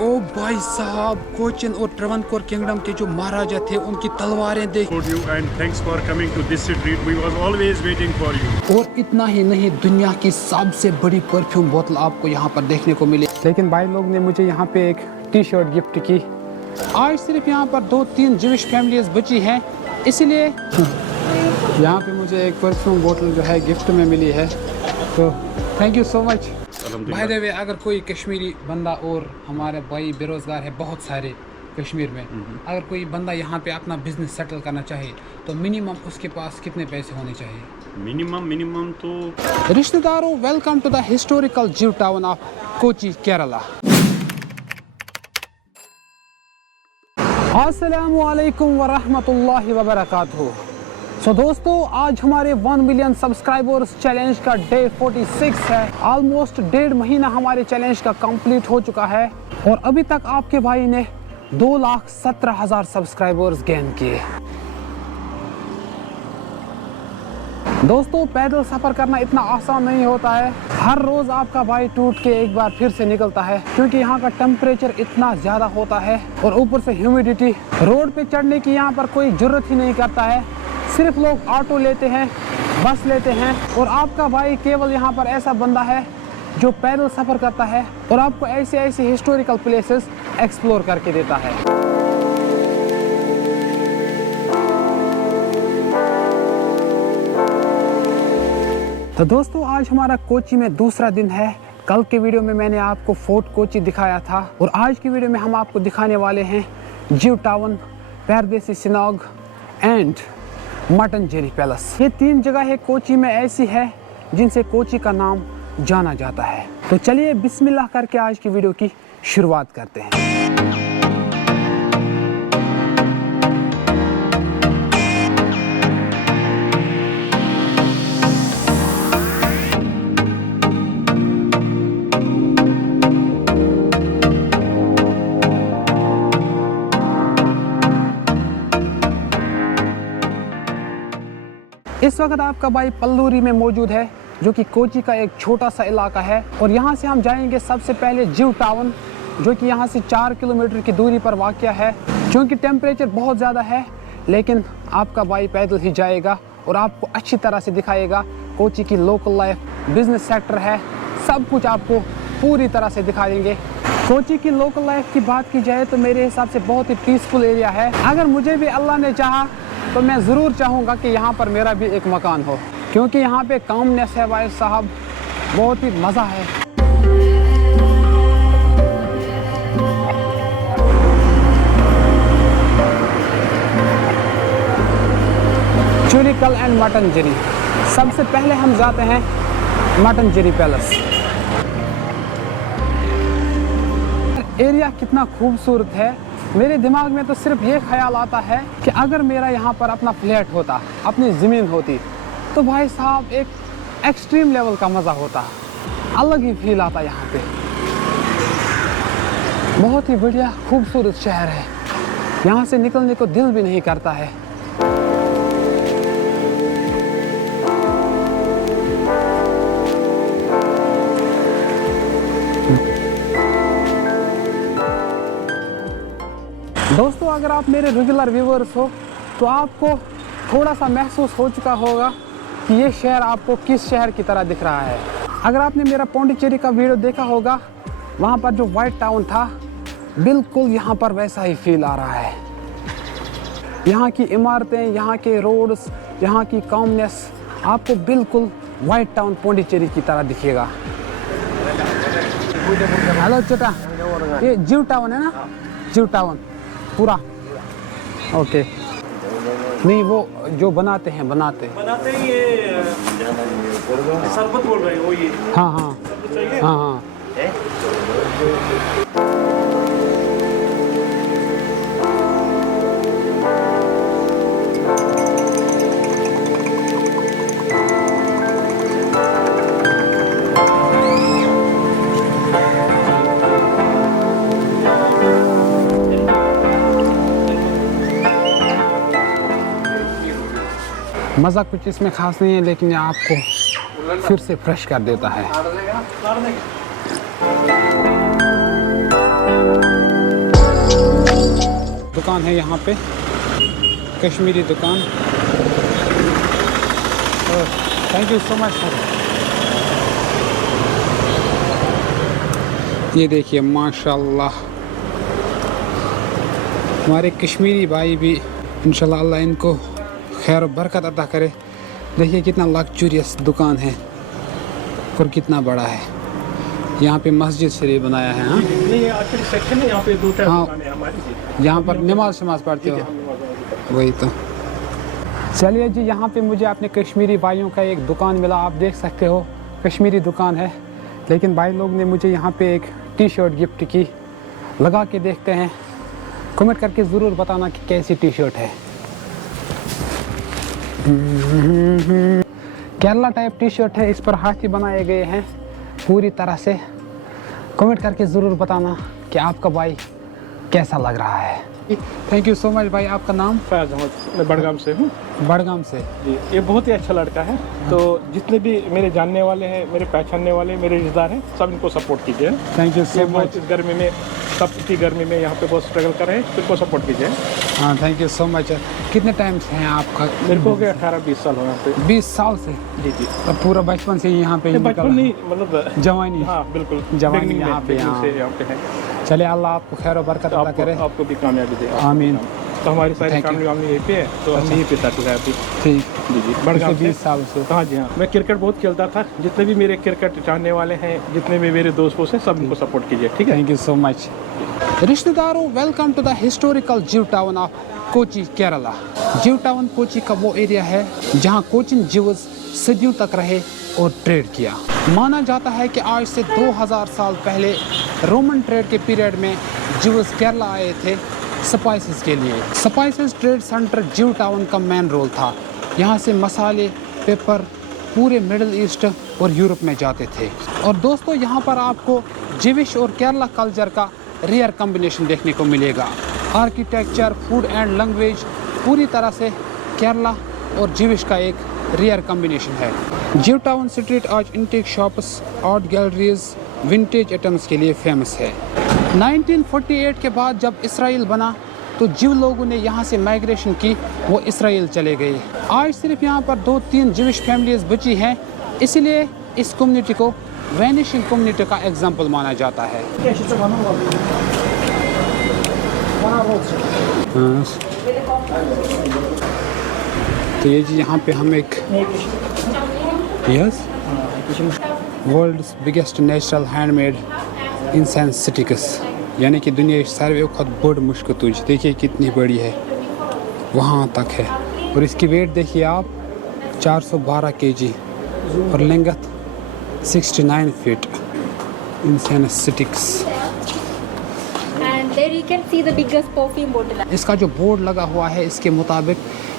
ओ भाई साहब, कोचिन और ट्रावनकोर किंगडम के जो महाराजा थे उनकी तलवारें देख। And thanks for coming to this street. We was always waiting for you. और इतना ही नहीं, दुनिया की सबसे बड़ी परफ्यूम बोतल आपको यहाँ पर देखने को मिली। लेकिन भाई लोग ने मुझे यहाँ पे एक टी शर्ट गिफ्ट की। आज सिर्फ यहाँ पर 2-3 ज्यूइश फैमिलीज बची हैं, इसलिए यहाँ पे मुझे एक परफ्यूम बोतल जो है गिफ्ट में मिली है। तो थैंक यू सो मच। भाई द वे, अगर कोई कश्मीरी बंदा, और हमारे भाई बेरोज़गार है बहुत सारे कश्मीर में, अगर कोई बंदा यहाँ पे अपना बिजनेस सेटल करना चाहे तो मिनिमम उसके पास कितने पैसे होने चाहिए? मिनिमम तो रिश्तेदारों, वेलकम टू द हिस्टोरिकल जीव टाउन ऑफ कोची, केरला। अस्सलामु अलैकुम व रहमतुल्लाहि व बरकातहू। सो दोस्तों, आज हमारे 1 मिलियन सब्सक्राइबर्स चैलेंज का डे 46 है। ऑलमोस्ट 1.5 महीना हमारे चैलेंज का कंप्लीट हो चुका है और अभी तक आपके भाई ने 2,17,000 सब्सक्राइबर्स गेन किए। दोस्तों, पैदल सफ़र करना इतना आसान नहीं होता है। हर रोज़ आपका भाई टूट के एक बार फिर से निकलता है, क्योंकि यहाँ का टेम्परेचर इतना ज़्यादा होता है और ऊपर से ह्यूमिडिटी। रोड पे चढ़ने की यहाँ पर कोई ज़रूरत ही नहीं करता है, सिर्फ लोग ऑटो लेते हैं, बस लेते हैं। और आपका भाई केवल यहाँ पर ऐसा बंदा है जो पैदल सफ़र करता है और आपको ऐसे ऐसे हिस्टोरिकल प्लेसेस एक्सप्लोर करके देता है। तो दोस्तों, आज हमारा कोची में दूसरा दिन है। कल के वीडियो में मैंने आपको फोर्ट कोची दिखाया था और आज की वीडियो में हम आपको दिखाने वाले हैं जीव टाउन, परदेसी सिनाग एंड मटनजेरी पैलेस। ये 3 जगह कोची में ऐसी है जिनसे कोची का नाम जाना जाता है। तो चलिए बिस्मिल्लाह करके आज की वीडियो की शुरुआत करते हैं। इस वक्त आपका भाई पल्लूरी में मौजूद है, जो कि कोची का एक छोटा सा इलाका है। और यहाँ से हम जाएंगे सबसे पहले जीव टाउन, जो कि यहाँ से 4 किलोमीटर की दूरी पर वाक़या है। क्योंकि टेम्परेचर बहुत ज़्यादा है, लेकिन आपका भाई पैदल ही जाएगा और आपको अच्छी तरह से दिखाएगा कोची की लोकल लाइफ, बिजनेस सेक्टर है, सब कुछ आपको पूरी तरह से दिखा देंगे। कोची की लोकल लाइफ की बात की जाए तो मेरे हिसाब से बहुत ही पीसफुल एरिया है। अगर मुझे भी अल्लाह ने चाहा तो मैं ज़रूर चाहूँगा कि यहाँ पर मेरा भी एक मकान हो, क्योंकि यहाँ पे कामनेस है भाई साहब, बहुत ही मज़ा है। चूरिकल एंड मटनजेरी। सबसे पहले हम जाते हैं मटनजेरी पैलेस। एरिया कितना खूबसूरत है। मेरे दिमाग में तो सिर्फ ये ख्याल आता है कि अगर मेरा यहाँ पर अपना फ्लैट होता, अपनी ज़मीन होती, तो भाई साहब एक एक्सट्रीम लेवल का मज़ा होता, अलग ही फील आता यहाँ पे। बहुत ही बढ़िया खूबसूरत शहर है, यहाँ से निकलने को दिल भी नहीं करता है। दोस्तों, अगर आप मेरे रेगुलर व्यूअर्स हो तो आपको थोड़ा सा महसूस हो चुका होगा कि ये शहर आपको किस शहर की तरह दिख रहा है। अगर आपने मेरा पौंडीचेरी का वीडियो देखा होगा, वहाँ पर जो वाइट टाउन था, बिल्कुल यहाँ पर वैसा ही फील आ रहा है। यहाँ की इमारतें, यहाँ के रोड्स, यहाँ की कामनेस आपको बिल्कुल वाइट टाउन पौंडीचेरी की तरह दिखेगा। हेलो चेटा, ये जीव टाउन है ना? जीव टाउन पूरा ओके। नहीं, वो जो बनाते हैं ये शरबत बोल रहे हैं वो, ये हाँ हाँ हाँ हाँ। मज़ा कुछ इसमें ख़ास नहीं है, लेकिन ये आपको फिर से फ्रेश कर देता है। दुकान है यहाँ पे, कश्मीरी दुकान। Thank you so much sir. ये देखिए माशाल्लाह हमारे कश्मीरी भाई भी, इंशाल्लाह अल्लाह इनको खैर और बरकत अता करे। देखिए कितना लग्जूरियस दुकान है और कितना बड़ा है। यहाँ पे मस्जिद शरीफ बनाया है। हाँ नहीं, ये आखिरी सेक्शन है, यहाँ पे दो टाइप हाँ। दुकानें हैं हमारी। यहाँ पर नमाज पढ़ते हो। वही तो। चलिए जी, यहाँ पे मुझे अपने कश्मीरी भाइयों का एक दुकान मिला। आप देख सकते हो कश्मीरी दुकान है, लेकिन भाई लोग ने मुझे यहाँ पे एक टी शर्ट गिफ्ट की। लगा के देखते हैं, कमेंट करके ज़रूर बताना कि कैसी टी शर्ट है। केरला टाइप टी शर्ट है, इस पर हाथी बनाए गए हैं पूरी तरह से। कमेंट करके ज़रूर बताना कि आपका भाई कैसा लग रहा है। थैंक यू सो मच भाई। आपका नाम? फैज़ अहमद, मैं बड़गाम से हूँ। बड़गाम से जी, ये बहुत ही अच्छा लड़का है। तो जितने भी मेरे जानने वाले हैं, मेरे पहचानने वाले, मेरे रिश्तेदार हैं, सब इनको सपोर्ट कीजिए। थैंक यू ये सो बहुत मच। इस गर्मी में, सब इतनी गर्मी में यहाँ पे बहुत स्ट्रगल कर रहे हैं, तो इनको सपोर्ट कीजिए। हाँ थैंक यू सो मच। कितने टाइम से हैं आपका? मेरे को हो गया 18-20 साल हो यहाँ पे। 20 साल से? जी जी। तो पूरा बचपन से ही यहाँ पे ही बचपन निकला? नहीं, मतलब जवानी? हाँ बिल्कुल, जवानी beginning में, यहाँ पे, beginning हाँ। से यहाँ पे है। चलिए अल्लाह आपको खैर और बरकत अता करे। आपको भी कामयाबी दे। आमीन। तो हमारी सारी Thank you. फैमिली यहीं पे है, तो हम यहीं पे सेटल है अभी। ठीक। जी जी, पिछले बड़गाम से। 20 साल से? हाँ जी हाँ, मैं क्रिकेट बहुत खेलता था। जितने भी मेरे क्रिकेट चाहने वाले हैं, जितने भी मेरे दोस्त हैं, सब इनको सपोर्ट कीजिए, ठीक है? Thank you so much. रिश्तेदारों, वेलकम टू द हिस्टोरिकल जीव टाउन ऑफ कोची, केरला। जीव टाउन कोची का वो एरिया है जहाँ कोचिन जीव्स सदियों तक रहे और ट्रेड किया। माना जाता है कि आज से 2000 साल पहले रोमन ट्रेड के पीरियड में जीव्स केरला आए थे स्पाइसेस के लिए। स्पाइसेस ट्रेड सेंटर जीव टाउन का मेन रोल था। यहाँ से मसाले, पेपर पूरे मिडिल ईस्ट और यूरोप में जाते थे। और दोस्तों, यहाँ पर आपको जीविश और केरला कल्चर का रेयर कॉम्बिनेशन देखने को मिलेगा। आर्किटेक्चर, फूड एंड लैंग्वेज पूरी तरह से केरला और जीविश का एक रेयर कॉम्बिनेशन है। जीव टाउन स्ट्रीट आज antique shops, art galleries, vintage items के लिए फेमस है। 1948 के बाद जब इसराइल बना तो जीव लोगों ने यहाँ से माइग्रेशन की, वो इसराइल चले गए। आज सिर्फ यहाँ पर 2-3 जीविश फैमिलीज बची हैं, इसलिए इस कम्युनिटी को वैनिशिंग कम्युनिटी का एग्जाम्पल माना जाता है। तो ये जी यहाँ पे हम एक world's biggest natural handmade incense sticks, यानी कि दुनिया की सारे खुद बड़ मुश्क तुझ, देखिए कितनी बड़ी है, वहाँ तक है। और इसकी वेट देखिए आप 412 kg और length 69 feet. Incense sticks. And there you can see the biggest perfume bottle. इसका जो बोर्ड लगा हुआ है, इसके मुताबिक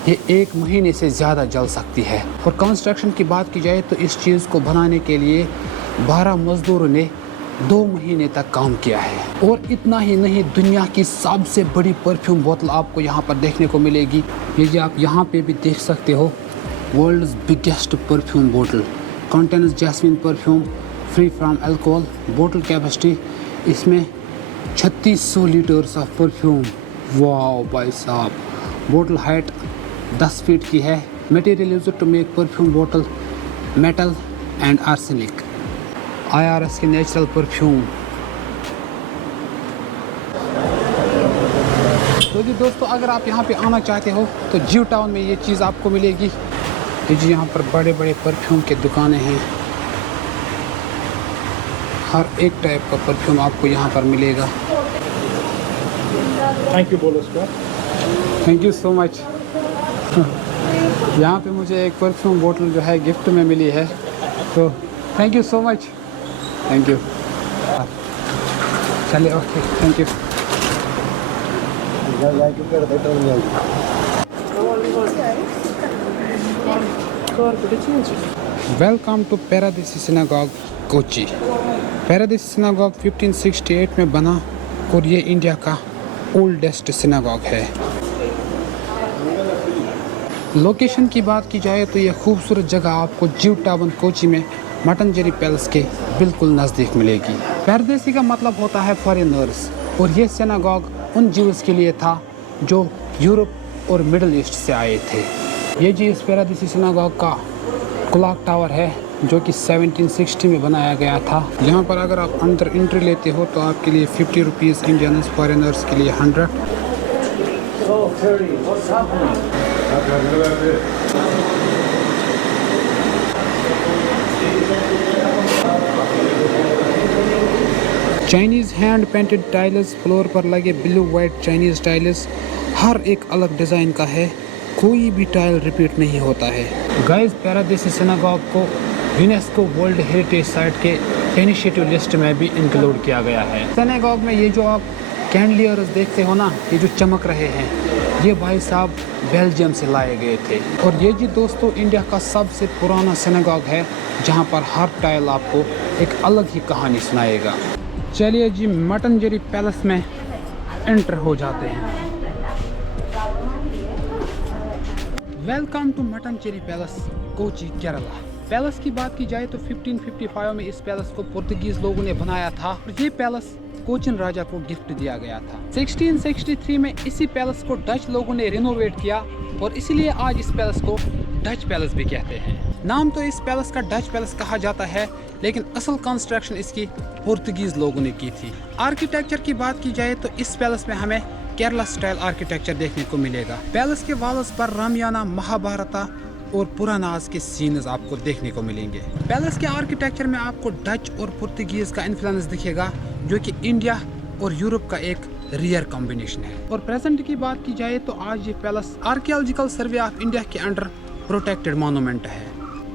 ये 1 महीने से ज़्यादा जल सकती है। और कंस्ट्रक्शन की बात की जाए तो इस चीज़ को बनाने के लिए 12 मजदूरों ने 2 महीने तक काम किया है। और इतना ही नहीं, दुनिया की सबसे बड़ी परफ्यूम बोतल आपको यहाँ पर देखने को मिलेगी। ये जो आप यहाँ पे भी देख सकते हो, वर्ल्ड्स बिगेस्ट परफ्यूम बोतल, contains jasmine perfume free from alcohol. बोतल कैपेसिटी इसमें 3600 लीटर्स ऑफ परफ्यूम। वाह भाई साहब। बोतल हाइट 10 फीट की है। Material used to make perfume बोतल मेटल एंड आर्सेनिक। IRS के नेचुरल परफ्यूम। तो जी दोस्तों, अगर आप यहाँ पे आना चाहते हो तो जीव टाउन में ये चीज़ आपको मिलेगी। ये जी यहाँ पर बड़े बड़े परफ्यूम के दुकानें हैं, हर एक टाइप का परफ्यूम आपको यहाँ पर मिलेगा। थैंक यू बोलो उसको। Thank you so much. यहाँ पे मुझे एक परफ्यूम बोतल जो है गिफ्ट में मिली है, तो thank you so much. Thank you. चलिए okay, thank you. Welcome to Paradesi synagogue Kochi. Paradesi synagogue 1568 में बना और ये इंडिया का ओल्डेस्ट सिनागॉग है। लोकेशन की बात की जाए तो ये खूबसूरत जगह आपको जीव टाउन कोची में मटनजरी पैलेस के बिल्कुल नज़दीक मिलेगी। परदेसी का मतलब होता है फॉरेनर्स, और ये सिनागॉग उन जीव्स के लिए था जो यूरोप और मिडल ईस्ट से आए थे। ये जी इस पैरादीसी सिनागोग का क्लॉक टावर है जो कि 1760 में बनाया गया था। यहाँ पर अगर आप अंदर एंट्री लेते हो तो आपके लिए 50 रुपीज़ इंडियन, फॉरेनर्स के लिए 100। Chinese hand painted tiles, floor पर लगे ब्लू वाइट चाइनीज़ टाइल्स हर एक अलग डिज़ाइन का है, कोई भी टाइल रिपीट नहीं होता है। गाइस, पैरादीसी सिनागोग को यूनेस्को वर्ल्ड हेरिटेज साइट के इनिशिएटिव लिस्ट में भी इंक्लूड किया गया है। सिनागोग में ये जो आप कैंडलियर्स देखते हो ना, ये जो चमक रहे हैं, ये भाई साहब बेल्जियम से लाए गए थे। और ये जी दोस्तों इंडिया का सबसे पुराना सिनागोग है जहाँ पर हर टाइल आपको एक अलग ही कहानी सुनाएगा। चलिए जी मटनजेरी पैलेस में एंटर हो जाते हैं। Welcome to Mattancherry palace, Kochi, Kerala. Palace की बात की जाए तो 1555 में इस पैलेस को पुर्तगीज लोगों ने बनाया था और ये पैलेस कोचिन राजा को गिफ्ट दिया गया था। 1663 में इसी पैलेस को डच लोगों ने रिनोवेट किया और इसीलिए आज इस पैलेस को डच पैलेस भी कहते हैं। नाम तो इस पैलेस का डच पैलेस कहा जाता है, लेकिन असल कंस्ट्रक्शन इसकी पुर्तगीज लोगों ने की थी। आर्किटेक्चर की बात की जाए तो इस पैलेस में हमें केरला स्टाइल आर्किटेक्चर देखने को मिलेगा। पैलेस के वॉल्स पर रामायण, महाभारत और पुरानाज के सीन्स आपको देखने को मिलेंगे। पैलेस के आर्किटेक्चर में आपको डच और पुर्तगीज का इन्फ्लुएंस दिखेगा, जो कि इंडिया और यूरोप का एक रियर कॉम्बिनेशन है। और प्रेजेंट की बात की जाए तो आज ये palace archaeological survey of India के अंडर प्रोटेक्टेड मॉन्यूमेंट है।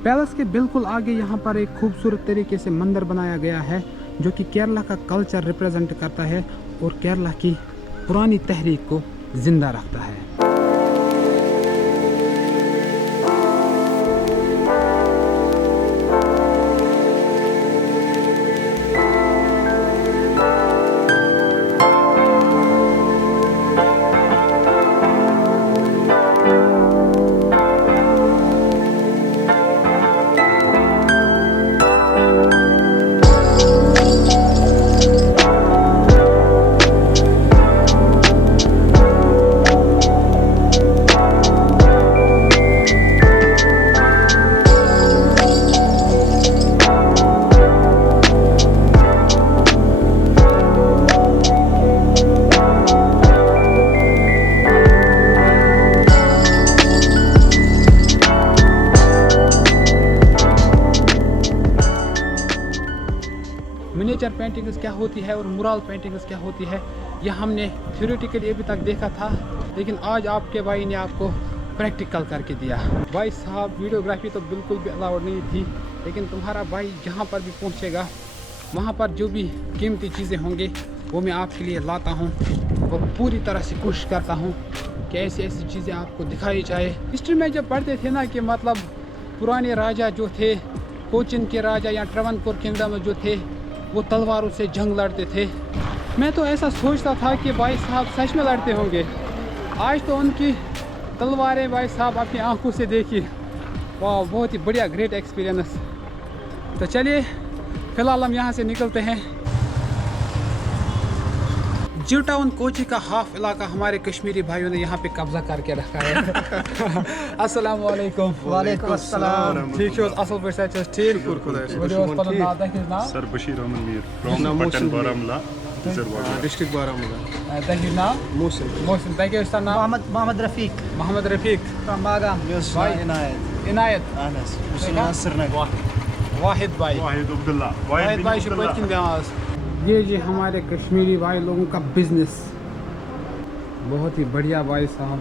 पैलेस के बिल्कुल आगे यहाँ पर एक खूबसूरत तरीके से मंदिर बनाया गया है जो कि केरला का कल्चर रिप्रेजेंट करता है और केरला की पुरानी तहरीक को जिंदा रखता है। मिनिएचर पेंटिंग्स क्या होती है और मुरल पेंटिंग्स क्या होती है, यह हमने थ्योरेटिकली अभी तक देखा था, लेकिन आज आपके भाई ने आपको प्रैक्टिकल करके दिया। भाई साहब, वीडियोग्राफी तो बिल्कुल भी अलाउड नहीं थी, लेकिन तुम्हारा भाई जहाँ पर भी पहुँचेगा वहाँ पर जो भी कीमती चीज़ें होंगी वो मैं आपके लिए लाता हूँ और पूरी तरह से कोशिश करता हूँ कि ऐसी ऐसी चीज़ें आपको दिखाई जाए। हिस्ट्री में जब पढ़ते थे ना कि मतलब पुराने राजा जो थे, कोचिन के राजा या ट्रावनकोर किंगडम में जो थे, वो तलवारों से जंग लड़ते थे। मैं तो ऐसा सोचता था कि भाई साहब सच में लड़ते होंगे। आज तो उनकी तलवारें भाई साहब अपनी आंखों से देखी। वाह, बहुत ही बढ़िया, ग्रेट एक्सपीरियंस। तो चलिए फिलहाल हम यहाँ से निकलते हैं। जियो टाउन कोची का हाफ इलाका हमारे कश्मीरी भाइयों ने यहाँ पे कब्जा करके रखा है। अस्सलाम वालेकुम। वालेकुम अस्सलाम। ठीक हो, असल पे सच ठीक। Sir Bashir Ahmed Mir from Pattan Baramulla district Baramulla. Thank you now. Mosul. Mohsin, thank you. Sir, now. Mohammed Rafiq Mohammed Rafiq. from Bagam. Yes, Bye. Inayat. Inayat. Anas. Musulman Srinagar. वाहिद भाई। वाहिद अब्दुल्ला वाहिद भाई शुक्रिया नवाज। ये जी हमारे कश्मीरी भाई लोगों का बिजनेस बहुत ही बढ़िया भाई साहब।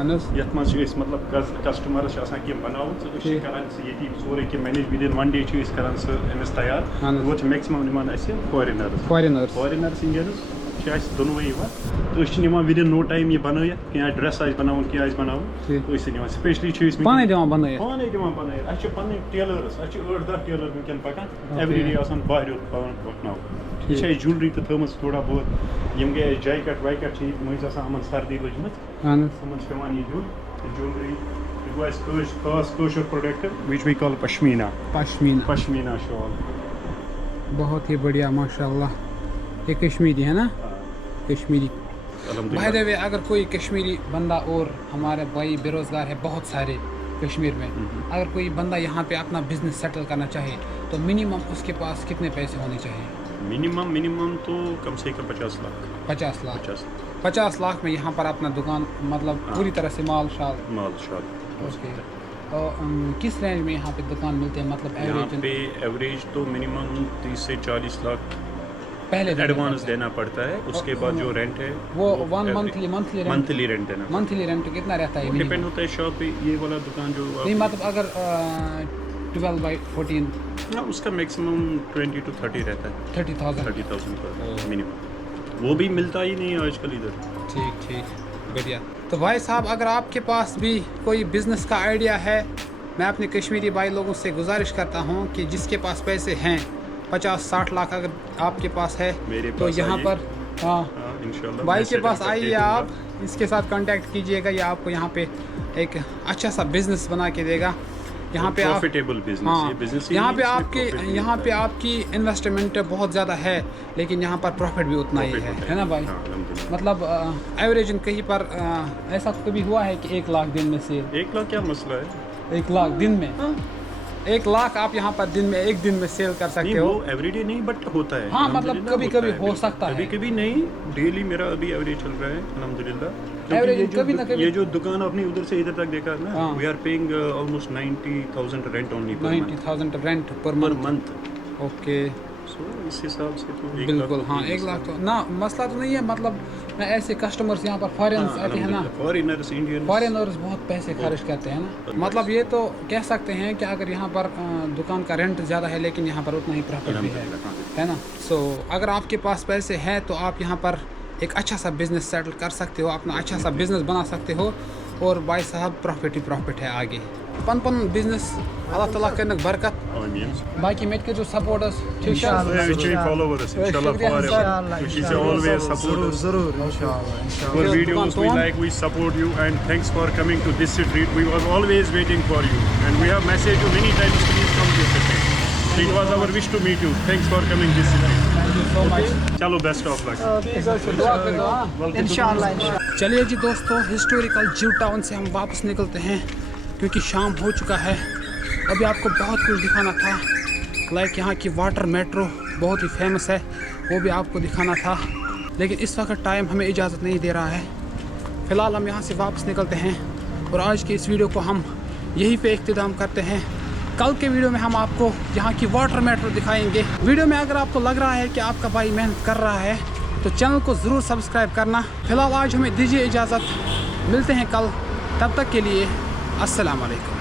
अनस यथ मज मतलब कस्टमरस बनावन करान ये सोरे कि manage with in one day करान अमिस तैयार वो मैक्सिमम फॉरेनर्स इंडियंस दोनों तो विद इन नो टाइम ये बनाया क्या ड्रेस बनावन क्या बनावन तो स्पेशली पाने दिवान बनाए पाने दिवान बनाए अच्छे पन्ने टेलर्स अच्छे 8-10 टेलर वुनकन पकान एवरी डे आसान बाहर पकनाव ये ज्वेलरी तो थमस थोड़ा बहुत यम गए जैकेट वैकेट मज आसान सर्दी लजमत समझ पेवान ये ज्वेलरी खास कशर product which we call pashmina shawl. बहुत ही बढ़िया माशाल्लाह। ये कश्मीरी है ना, कश्मीरी बाय अल्हम्दुलिल्लाह। द वे, अगर कोई कश्मीरी बंदा और हमारे भाई बेरोज़गार है बहुत सारे कश्मीर में, अगर कोई बंदा यहाँ पे अपना बिजनेस सेटल करना चाहे तो मिनिमम उसके पास कितने पैसे होने चाहिए? मिनिमम तो कम से कम 50 लाख 50 लाख। 50 50 लाख में यहाँ पर अपना दुकान मतलब पूरी तरह से माल शाल। माल शाल हो ओके। सकता है। तो किस रेंज में यहाँ पे दुकान मिलते हैं, मतलब यहाँ एवरेज? पे एवरेज तो मिनिमम 30 से 40 लाख पहले एडवांस देना पड़ता है, उसके बाद जो रेंट है वो one monthly rent? Monthly rent देना मंथली रेंट कितना रहता है? डिपेंड होता है शॉप पे। ये वाला दुकान जो नहीं मतलब अगर 12/14 ना, उसका मैक्सिमम 20 to 30 रहता है। 30,000। 30,000 का मिनिमम, वो भी मिलता ही नहीं है आजकल इधर। ठीक बढ़िया। तो भाई साहब, अगर आपके पास भी कोई बिज़नेस का आइडिया है, मैं अपने कश्मीरी भाई लोगों से गुजारिश करता हूँ कि जिसके पास पैसे हैं 50-60 लाख अगर आपके पास है मेरे तो पास यहाँ आइए। पर हाँ इंशाल्लाह भाई मैं के settle पास करके आइए, दूंगा। आप इसके साथ कांटेक्ट कीजिएगा, ये आपको यहाँ पे एक अच्छा सा बिज़नेस बना के देगा। यहाँ पे आप प्रॉफिटेबल बिजनेस, हाँ ये बिजनेस यहाँ पे आपकी इन्वेस्टमेंट बहुत ज़्यादा है, लेकिन यहाँ पर प्रॉफिट भी उतना ही है ना भाई? मतलब एवरेज कहीं पर ऐसा कभी हुआ है कि 1 लाख दिन में सेल? 1 लाख क्या मसला है? 1 लाख दिन में? 1 लाख आप यहाँ पर एक दिन में सेल कर सकते नहीं, हो? वो एवरीडे नहीं बट होता है। हाँ, मतलब अल्हम्दुलिल्लाह कभी-कभी होता है, हो सकता है। कभी नहीं, डेली मेरा अभी एवरेज चल रहा है अल्हम्दुलिल्लाह। Average क्योंकि कभी ना कभी- ये जो दुकान आपने उधर से इधर तक देखा ना, हाँ। We are paying almost 90,000 rent only पर 90,000 rent per month month. Okay, सो इस हिसाब से तो 1 बिल्कुल लाख हाँ 1 लाख तो ना मसला तो नहीं है। मतलब मैं ऐसे कस्टमर्स यहाँ पर फॉरेन्स आते हैं ना, फॉरेनर्स, इंडियन फॉरेनर्स बहुत पैसे खर्च करते हैं ना। मतलब ये तो कह सकते हैं कि अगर यहाँ पर दुकान का रेंट ज़्यादा है लेकिन यहाँ पर उतना ही प्रॉफिट भी है ना। सो अगर आपके पास पैसे हैं तो आप यहाँ पर एक अच्छा सा बिज़नेस सेटल कर सकते हो, अपना अच्छा सा बिज़नेस बना सकते हो, और भाई साहब प्रॉफिट ही प्रॉफिट है आगे। पन बिज़नेस अल्लाह ताला करने बरकत। बाकी मेट के जो सपोर्टर्स ठीक है, followers inshallah forever. We should always support us. जरूर इंशाल्लाह। Our videos we like, we support you, and thanks for coming to this street. We were always waiting for you, and we have messaged you many times. Please come to this street. So it was our wish to meet you. Thanks for coming this street. so much। Chalo, best of luck. दुआ करो हाँ। इंशाल्लाह। चलिए जी दोस्तों, historical जिव town से हम वापस निकलते हैं क्योंकि शाम हो चुका है। अभी आपको बहुत कुछ दिखाना था, लाइक यहाँ की वाटर मेट्रो बहुत ही फेमस है, वो भी आपको दिखाना था, लेकिन इस वक्त टाइम हमें इजाज़त नहीं दे रहा है। फ़िलहाल हम यहाँ से वापस निकलते हैं और आज के इस वीडियो को हम यहीं पे इख्तिताम करते हैं। कल के वीडियो में हम आपको यहाँ की वाटर मेट्रो दिखाएंगे। वीडियो में अगर आपको लग रहा है कि आपका भाई मेहनत कर रहा है तो चैनल को ज़रूर सब्सक्राइब करना। फ़िलहाल आज हमें दीजिए इजाज़त, मिलते हैं कल, तब तक के लिए अस्सलाम वालेकुम।